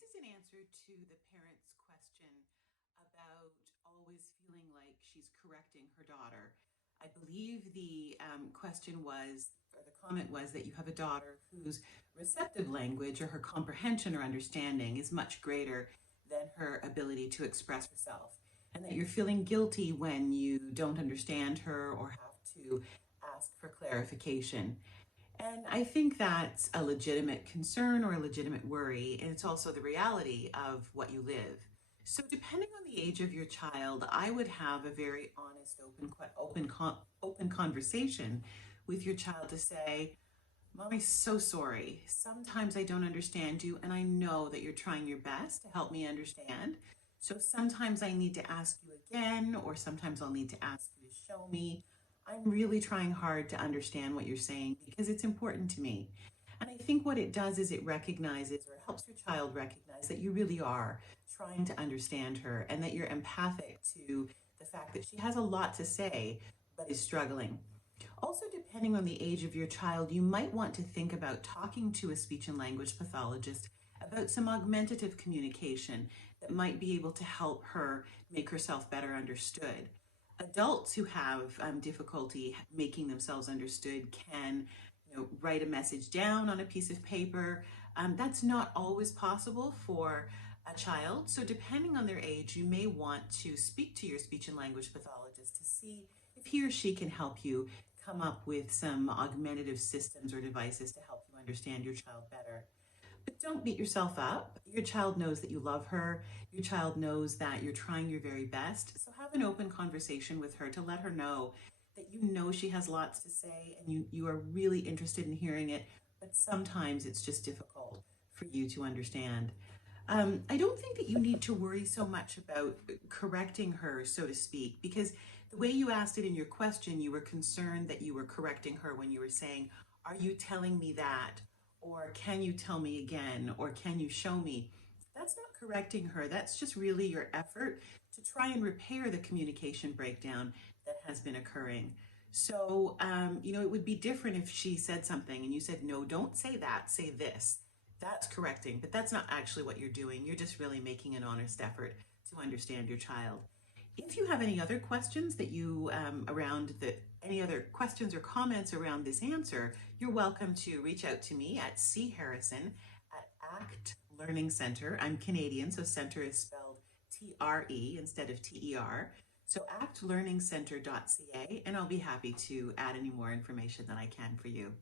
This is an answer to the parent's question about always feeling like she's correcting her daughter. I believe the question was, or the comment was, that you have a daughter whose receptive language or her comprehension or understanding is much greater than her ability to express herself, and that you're feeling guilty when you don't understand her or have to ask for clarification. And I think that's a legitimate concern or a legitimate worry, and it's also the reality of what you live. So, depending on the age of your child, I would have a very honest, open conversation with your child to say, "Mommy's so sorry. Sometimes I don't understand you, and I know that you're trying your best to help me understand. So sometimes I need to ask you again, or sometimes I'll need to ask you to show me. I'm really trying hard to understand what you're saying because it's important to me." And I think what it does is it recognizes, or it helps your child recognize, that you really are trying to understand her and that you're empathic to the fact that she has a lot to say but is struggling. Also, depending on the age of your child, you might want to think about talking to a speech and language pathologist about some augmentative communication that might be able to help her make herself better understood. Adults who have difficulty making themselves understood can, write a message down on a piece of paper. That's not always possible for a child. So, depending on their age, you may want to speak to your speech and language pathologist to see if he or she can help you come up with some augmentative systems or devices to help you understand your child better. But don't beat yourself up. Your child knows that you love her. Your child knows that you're trying your very best. So have an open conversation with her to let her know that you know she has lots to say and you are really interested in hearing it, but sometimes it's just difficult for you to understand. I don't think that you need to worry so much about correcting her, so to speak, because the way you asked it in your question, you were concerned that you were correcting her when you were saying, "Are you telling me that?" Or "Can you tell me again?" Or "Can you show me?" That's not correcting her. That's just really your effort to try and repair the communication breakdown that has been occurring. So, it would be different if she said something and you said, "No, don't say that, say this." That's correcting, but that's not actually what you're doing. You're just really making an honest effort to understand your child. If you have any other questions that you any other questions or comments around this answer, you're welcome to reach out to me at C Harrison at ACT Learning Center. I'm Canadian, so center is spelled TRE instead of TER. So actlearningcenter.ca, and I'll be happy to add any more information that I can for you.